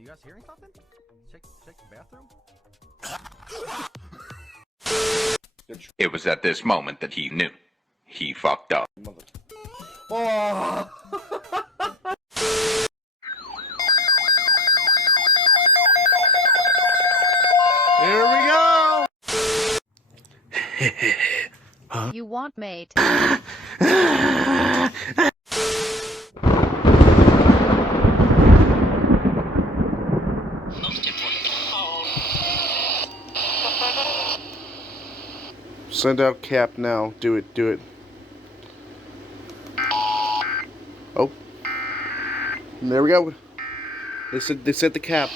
You guys hearing something? Check the bathroom. It was at this moment that he knew. He fucked up. Oh! Here we go! Huh? You want mate? Send out cap now. Do it. Do it. Oh. There we go. They sent the cap.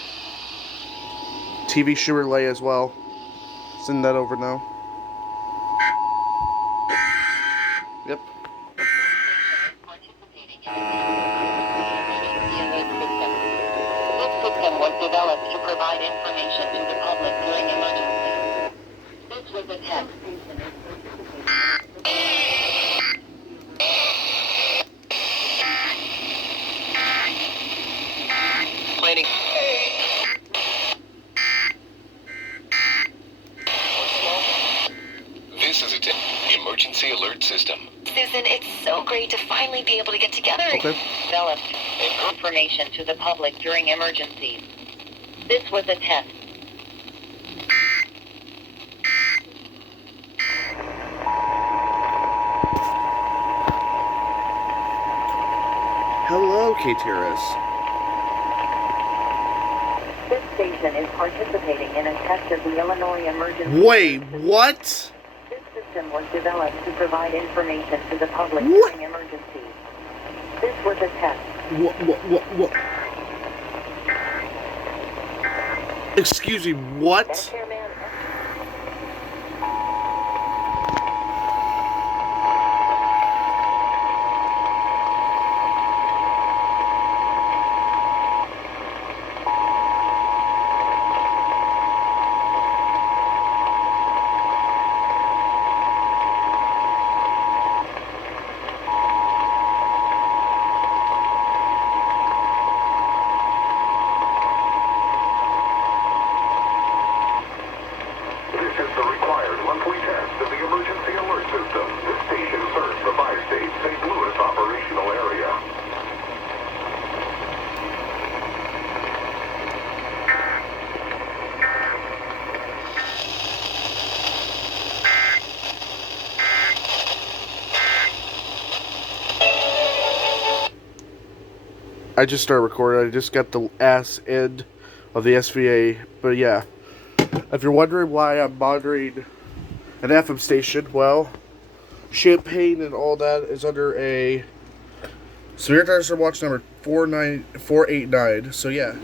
TV shoe relay as well. Send that over now. Yep. This system was developed to provide information to the public during emergencies. This was a test. Planning. This is the emergency alert system. Susan, it's so great to finally be able to get together. Okay. Developed information to the public during emergencies. This was a test. Hello, KTRS. This station is participating in a test of the Illinois emergency. Wait, what? This system was developed to provide information to the public What? during emergencies. This was a test. What? Excuse me, what? Medicare man. This is the required monthly test of the emergency alert system. This station serves the bi-state St. Louis operational area. I just started recording. I just got the ass end of the SVA. But yeah, if you're wondering why I'm monitoring an FM station, well, Champaign and all that is under a severe disaster watch number 49489. So yeah.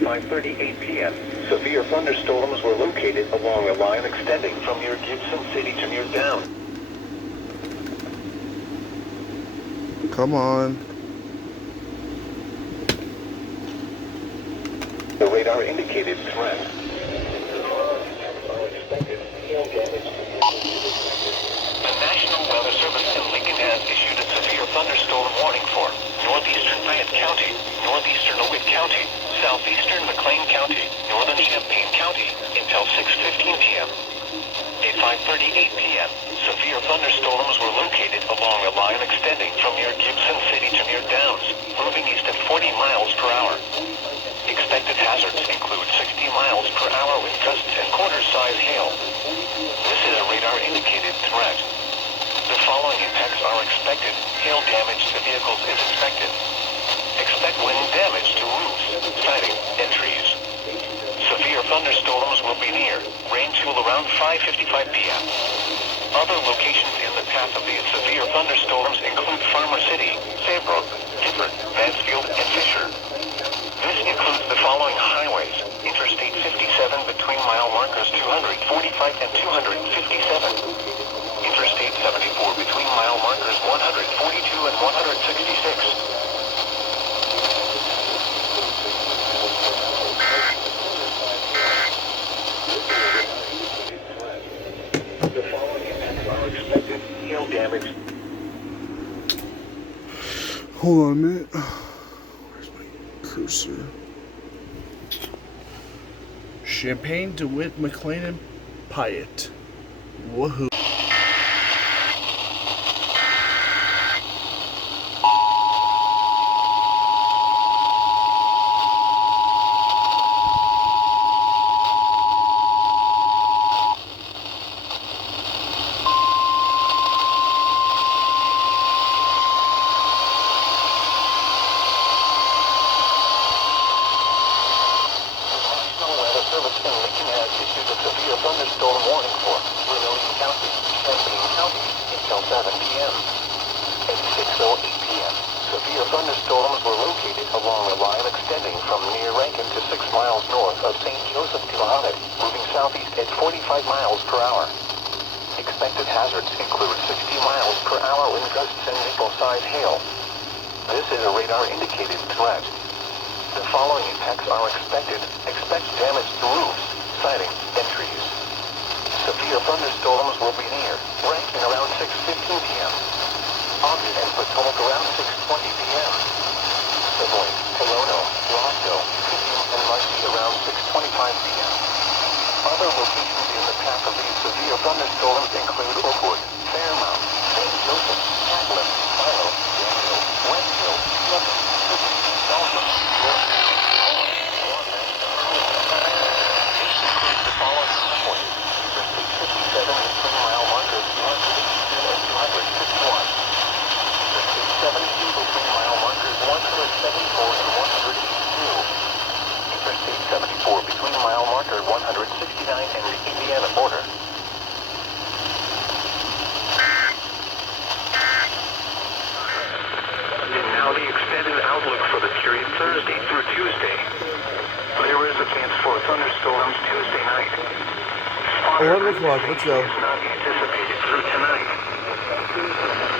5:38 p.m. Severe thunderstorms were located along a line extending from near Gibson City to near Down. Come on. The radar indicated threat. The National Weather Service in Lincoln has issued a severe thunderstorm warning for northeastern Fayette County, northeastern DeWitt County, southeastern McLean County, northern Champaign County, until 6:15 p.m. At 5:38 p.m., severe thunderstorms were located along a line extending from near Gibson City to near Downs, moving east at 40 miles per hour. Expected hazards include 60 miles per hour wind gusts and quarter-size hail. This is a radar-indicated threat. The following impacts are expected. Hail damage to vehicles is expected. Expect wind damage to roofs, siding, and trees. Severe thunderstorms will be near. Rain tool around 5:55 p.m. Other locations in the path of these severe thunderstorms include Farmer City, Saybrook, Gifford, Mansfield, and Fisher. This includes the following highways: Interstate 57 between mile markers 245 and 257. Interstate 74 between mile markers 142 and 166. The following impacts are expected. Hail damage. Hold on a minute. Where's my cursor? Champaign, DeWitt, McLean, and Pyatt. Woohoo. Service in Lincoln has issued a severe thunderstorm warning for Champaign County, Champaign County until 7 p.m. At 6:08 p.m., severe thunderstorms were located along a line extending from near Rankin to 6 miles north of St. Joseph to Mohammed, moving southeast at 45 miles per hour. Expected hazards include 60 miles per hour wind gusts and nickel-sized hail. This is a radar-indicated threat. The following impacts are expected. Expect damage to roofs, siding, and trees. Severe thunderstorms will be near Rankin around 6:15 p.m. Ogden and Potomac around 6:20 p.m. Savoy, Tolono, Roscoe, Picayune, and Marcy around 6:25 p.m. Other locations in the path of these severe thunderstorms include Oakwood, Fairmount, St. Joseph, Catlin, Philo, Danville, Westville, Lubbock, Liberty, Dalton, York, the following point. Interstate 57 and 20-mile markers 218 and 251. Interstate 72 between mile markers 174 and 182. Interstate 74 between mile marker 169 and the Indiana border. And now the extended outlook for the period Thursday through Tuesday. There is a chance for thunderstorms Tuesday night. 11 o'clock, let's go. Is not anticipated through tonight.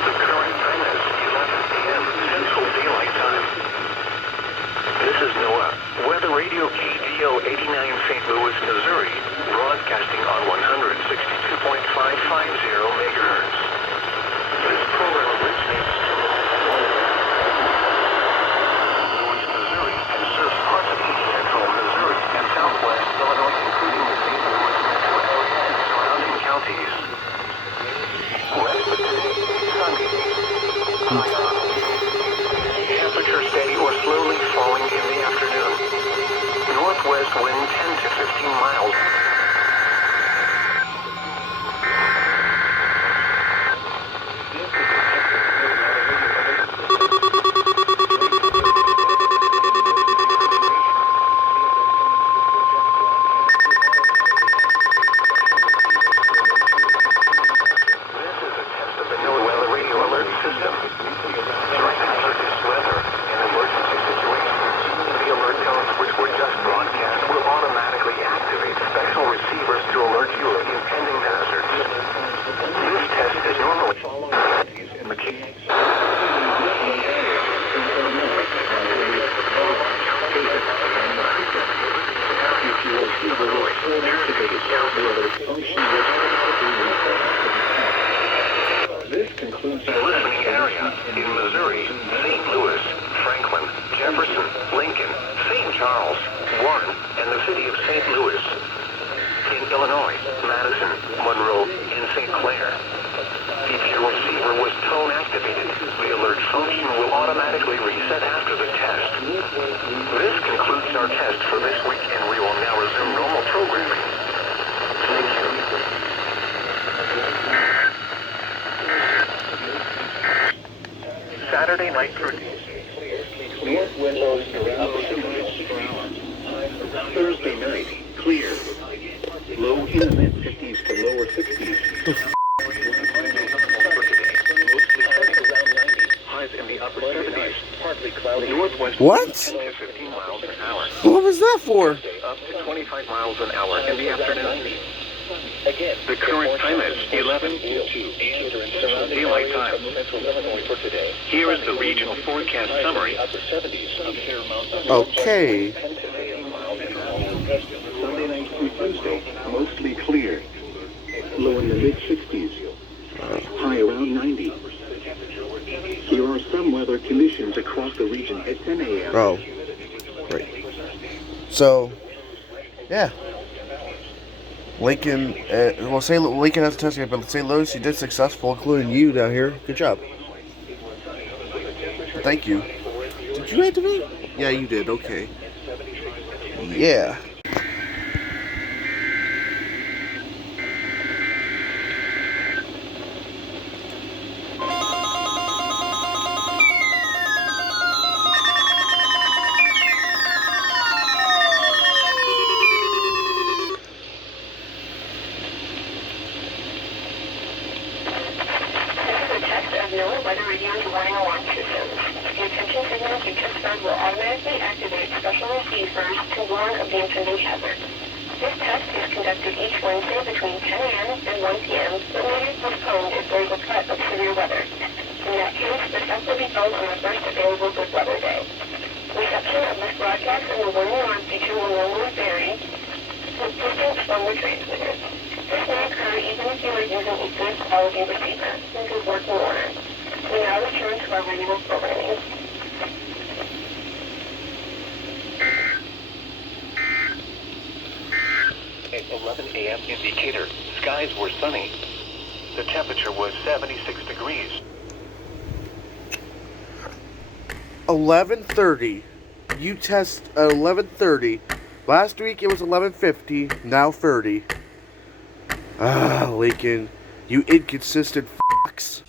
The current time is 11 p.m. Central Daylight Time. This is NOAA, Weather Radio KGO 89 St. Louis, Missouri, broadcasting on 162.550 megahertz. This program originates Louis, Missouri, and serves parts of east central Missouri and southwest Illinois, including the St. Louis metro area and surrounding counties. West of today, sunny. Temperature steady or slowly falling in the afternoon. Northwest wind 10 to 15 miles. This concludes the listening area in Missouri, St. Louis, Franklin, Jefferson, Lincoln, St. Charles, Warren, and the city of St. Louis. In Illinois, Madison, Monroe, and St. Clair. If your receiver was tone activated, the alert function will automatically reset after the test. This concludes our test for this week, and we will now resume normal programming. Thank you. Saturday night through north wind lows around 6 miles per hour. Thursday night, clear. Low in the mid-50s to lower 60s. Highs in the upper 70s. Partly cloudy. Northwest. What? 10 to 15 miles an hour. What was that for? Up to 25 miles an hour in the afternoon. Again, the current time is 11:02 Central Daylight Time. Here is the regional forecast summary. Okay. Sunday night through Tuesday, mostly clear. Low in the mid-60s. High around 90. Here are some weather conditions across the region at 10 a.m. Oh, right. So, yeah. Lincoln, well, Lincoln has a test yet, but St. Louis, you did successful, including you down here. Good job. Thank you. Did you activate? Yeah, you did. Okay. Yeah. NOAA weather radio and warning alarm systems. The attention signals you just heard will automatically activate special receivers to warn of the impending hazard. This test is conducted each Wednesday between 10 a.m. and 1 p.m., but may be postponed if there is a threat of severe weather. In that case, the test will be held on the first available good weather day. Reception of this broadcast and the warning alarm feature will normally vary with distance from the transmitter. This may occur even if you are using a good quality receiver in good working order. We now return to our regular programming. At 11 a.m. indicator, skies were sunny. The temperature was 76 degrees. 11:30. You test at 11:30. Last week it was 11:50. Now 30. Ah, Lincoln, you inconsistent fucks.